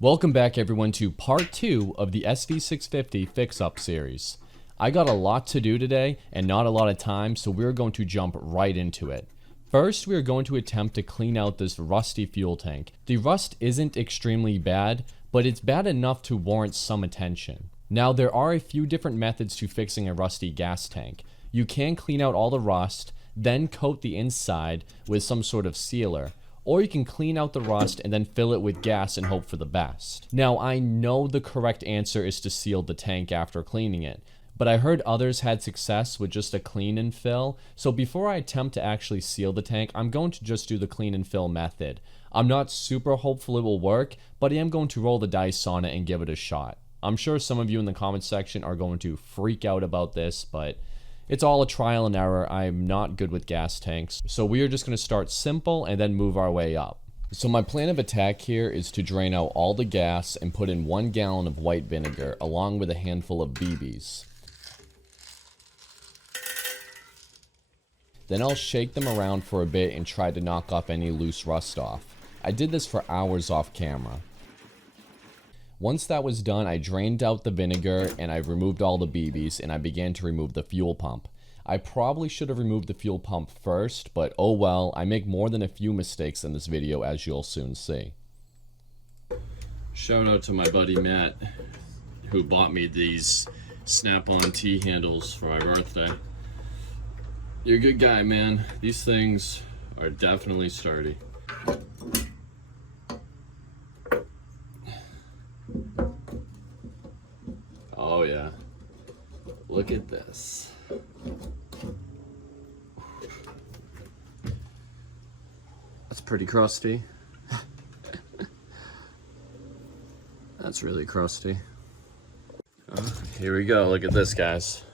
Welcome back everyone to part 2 of the SV650 fix-up series. I got a lot to do today and not a lot of time, so we're going to jump right into it. First, we are going to attempt to clean out this rusty fuel tank. The rust isn't extremely bad, but it's bad enough to warrant some attention. Now, there are a few different methods to fixing a rusty gas tank. You can clean out all the rust, then coat the inside with some sort of sealer. Or you can clean out the rust and then fill it with gas and hope for the best. Now, I know the correct answer is to seal the tank after cleaning it, but I heard others had success with just a clean and fill, so before I attempt to actually seal the tank, I'm going to just do the clean and fill method. I'm not super hopeful it will work, but I am going to roll the dice on it and give it a shot. I'm sure some of you in the comments section are going to freak out about this, but it's all a trial and error. I'm not good with gas tanks, so we are just going to start simple and then move our way up. So my plan of attack here is to drain out all the gas and put in 1 gallon of white vinegar along with a handful of BBs. Then I'll shake them around for a bit and try to knock off any loose rust off. I did this for hours off camera. Once that was done, I drained out the vinegar and I removed all the BBs and I began to remove the fuel pump. I probably should have removed the fuel pump first, but oh well, I make more than a few mistakes in this video, as you'll soon see. Shout out to my buddy Matt, who bought me these snap-on T-handles for my birthday. You're a good guy, man. These things are definitely sturdy. Oh yeah, look at this. That's pretty crusty. That's really crusty. Here we go, look at this, guys.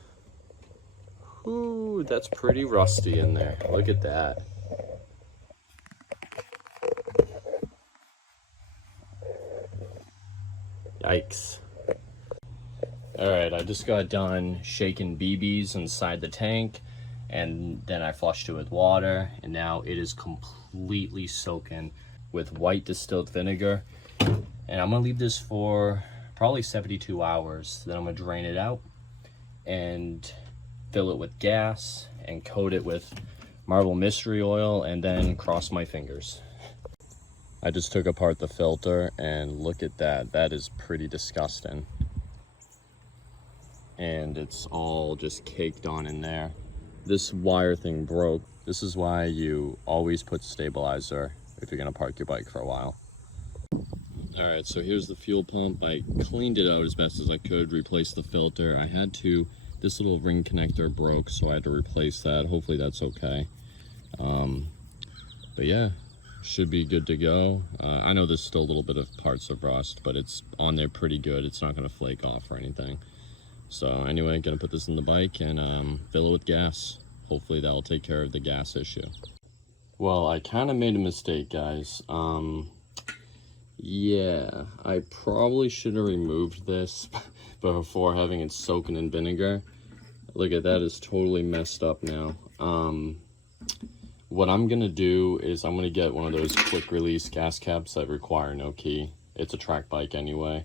Ooh, that's pretty rusty in there. Look at that. Yikes. Alright, I just got done shaking BBs inside the tank, and then I flushed it with water, and now it is completely soaking with white distilled vinegar. And I'm going to leave this for probably 72 hours. Then I'm going to drain it out and fill it with gas and coat it with Marble Mystery Oil and then cross my fingers. I just took apart the filter and look at that. That is pretty disgusting. And it's all just caked on in there. This wire thing broke. This is why you always put stabilizer if you're gonna park your bike for a while. All right, so here's the fuel pump. I cleaned it out as best as I could, replaced the filter. I had to, this little ring connector broke, so I had to replace that. Hopefully that's okay. But yeah, should be good to go. I know there's still a little bit of parts of rust, but it's on there pretty good. It's not gonna flake off or anything. So anyway, gonna put this in the bike and fill it with gas. Hopefully that'll take care of the gas issue. Well, I kind of made a mistake, guys. Yeah, I probably should have removed this before having it soaking in vinegar. Look at that, is totally messed up now. What I'm gonna do is I'm gonna get one of those quick release gas caps that require no key. It's a track bike anyway.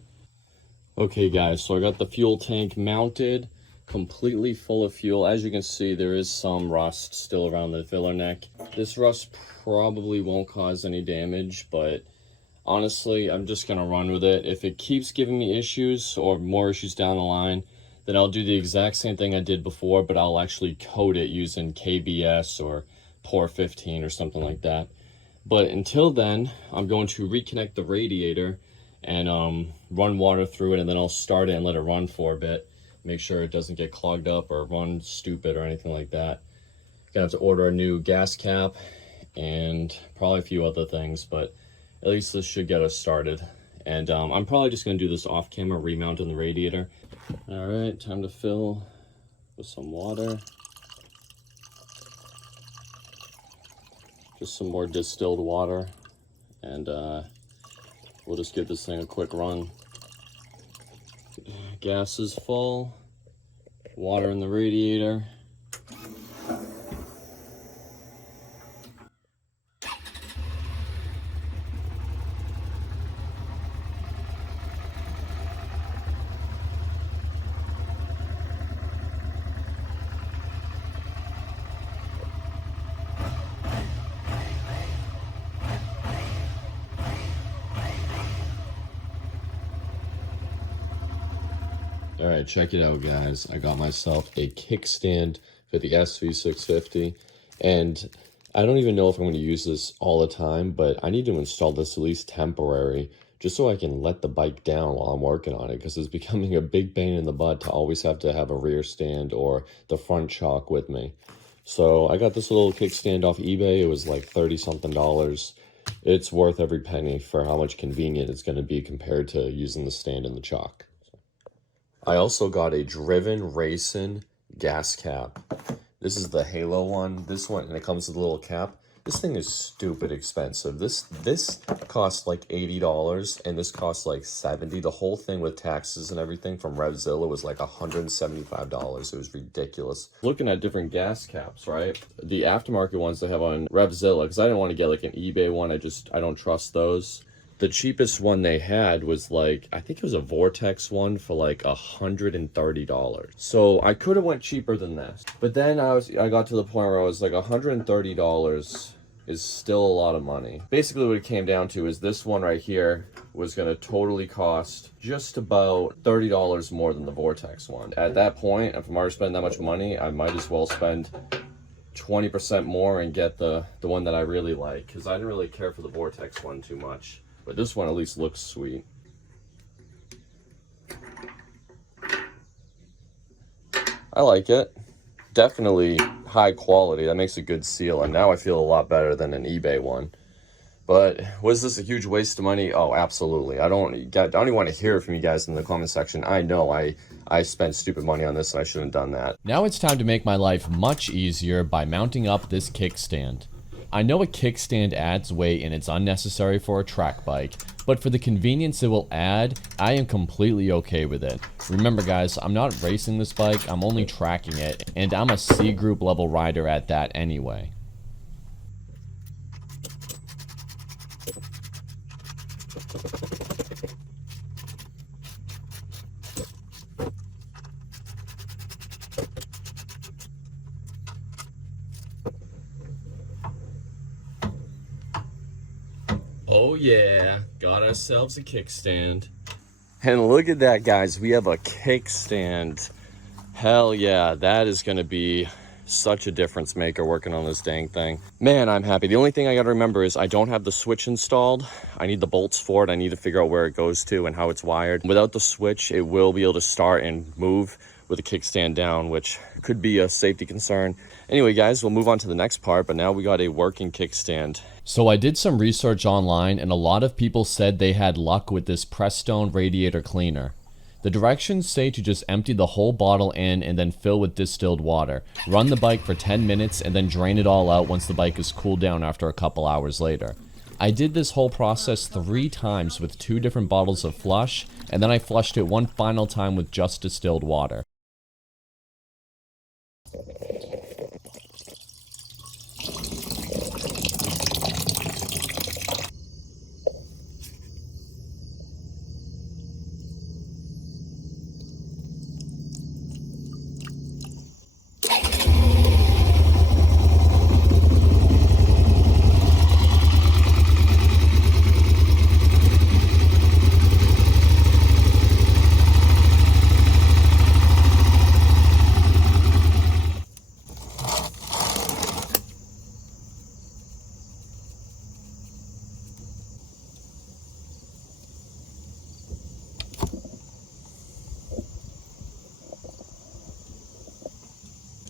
Okay guys, so I got the fuel tank mounted, completely full of fuel. As you can see, there is some rust still around the filler neck. This rust probably won't cause any damage, but honestly, I'm just gonna run with it. If it keeps giving me issues or more issues down the line, then I'll do the exact same thing I did before, but I'll actually coat it using KBS or POR 15 or something like that. But until then, I'm going to reconnect the radiator and run water through it, and then I'll start it and let it run for a bit. Make sure it doesn't get clogged up or run stupid or anything like that. Gonna have to order a new gas cap and probably a few other things, but at least this should get us started. And I'm probably just gonna do this off camera, remounting the radiator. All right, time to fill with some water. Just some more distilled water, and we'll just give this thing a quick run. Gas is full, water in the radiator. All right, check it out, guys. I got myself a kickstand for the SV650, and I don't even know if I'm going to use this all the time, but I need to install this at least temporary, just so I can let the bike down while I'm working on it, because it's becoming a big pain in the butt to always have to have a rear stand or the front shock with me. So I got this little kickstand off eBay. It was like 30 something dollars. It's worth every penny for how much convenient it's going to be compared to using the stand and the chalk. I also got a Driven Racing gas cap. This is the Halo one. This one, and it comes with a little cap. This thing is stupid expensive. This cost like $80, and this costs like $70. The whole thing with taxes and everything from RevZilla was like $175. It was ridiculous. Looking at different gas caps, right? The aftermarket ones they have on RevZilla, because I didn't want to get like an eBay one. I don't trust those. The cheapest one they had was like, I think it was a Vortex one for like $130. So I could have went cheaper than this. But then I got to the point where I was like, $130 is still a lot of money. Basically what it came down to is this one right here was gonna totally cost just about $30 more than the Vortex one. At that point, if I'm already spending that much money, I might as well spend 20% more and get the one that I really like, because I didn't really care for the Vortex one too much. But this one at least looks sweet. I like it. Definitely high quality. That makes a good seal. And now I feel a lot better than an eBay one. But was this a huge waste of money? Oh, absolutely. I don't even want to hear from you guys in the comment section. I know I spent stupid money on this and I shouldn't have done that. Now it's time to make my life much easier by mounting up this kickstand. I know a kickstand adds weight and it's unnecessary for a track bike, but for the convenience it will add, I am completely okay with it. Remember guys, I'm not racing this bike, I'm only tracking it, and I'm a C group level rider at that anyway. Oh yeah, got ourselves a kickstand. And look at that, guys, we have a kickstand. Hell yeah, that is gonna be such a difference maker working on this dang thing. Man, I'm happy. The only thing I gotta remember is I don't have the switch installed. I need the bolts for it. I need to figure out where it goes to and how it's wired. Without the switch, it will be able to start and move with the kickstand down, which could be a safety concern. Anyway, guys, we'll move on to the next part, but now we got a working kickstand. So I did some research online, and a lot of people said they had luck with this Prestone radiator cleaner. The directions say to just empty the whole bottle in and then fill with distilled water. Run the bike for 10 minutes and then drain it all out once the bike is cooled down after a couple hours later. I did this whole process 3 times with 2 different bottles of flush, and then I flushed it one final time with just distilled water.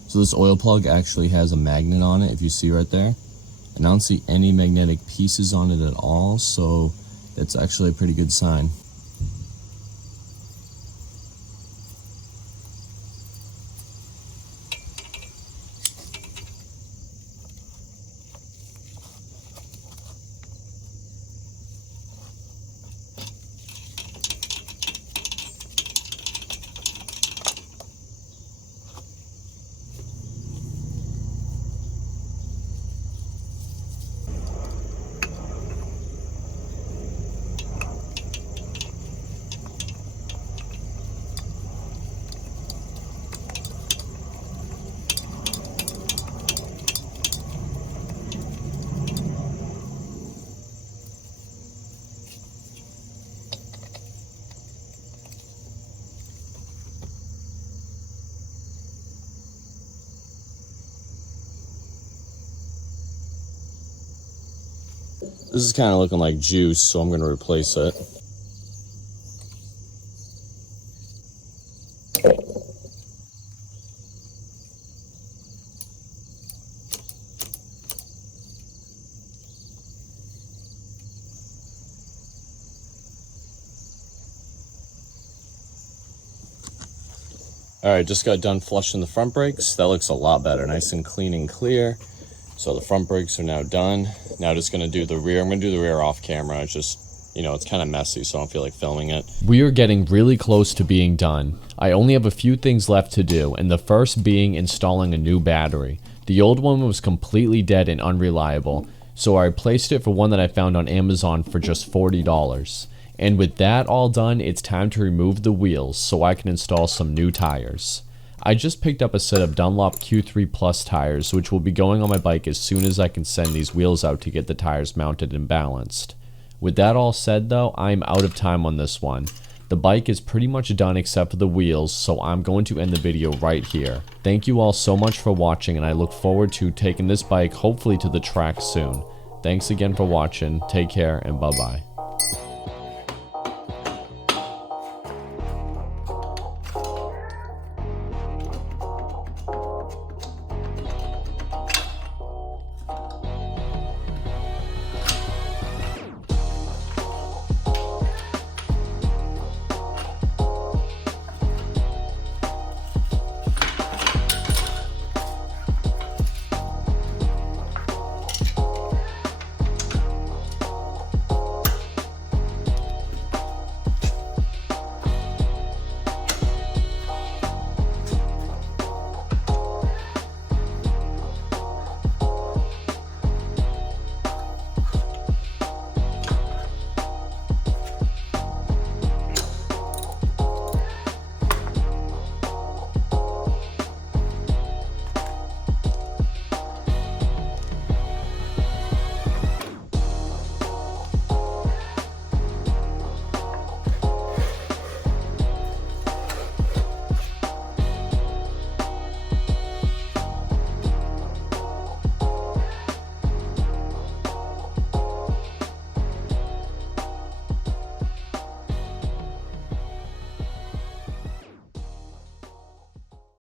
So this oil plug actually has a magnet on it, if you see right there. And I don't see any magnetic pieces on it at all, so that's actually a pretty good sign. This is kind of looking like juice, so I'm going to replace it. Alright, just got done flushing the front brakes. That looks a lot better, nice and clean and clear. So the front brakes are now done. Now just going to do the rear. I'm going to do the rear off camera. It's just, you know, it's kind of messy, so I don't feel like filming it. We are getting really close to being done. I only have a few things left to do, and the first being installing a new battery. The old one was completely dead and unreliable, so I replaced it for one that I found on Amazon for just $40. And with that all done, it's time to remove the wheels so I can install some new tires. I just picked up a set of Dunlop Q3 Plus tires, which will be going on my bike as soon as I can send these wheels out to get the tires mounted and balanced. With that all said though, I'm out of time on this one. The bike is pretty much done except for the wheels, so I'm going to end the video right here. Thank you all so much for watching, and I look forward to taking this bike hopefully to the track soon. Thanks again for watching, take care, and bye bye.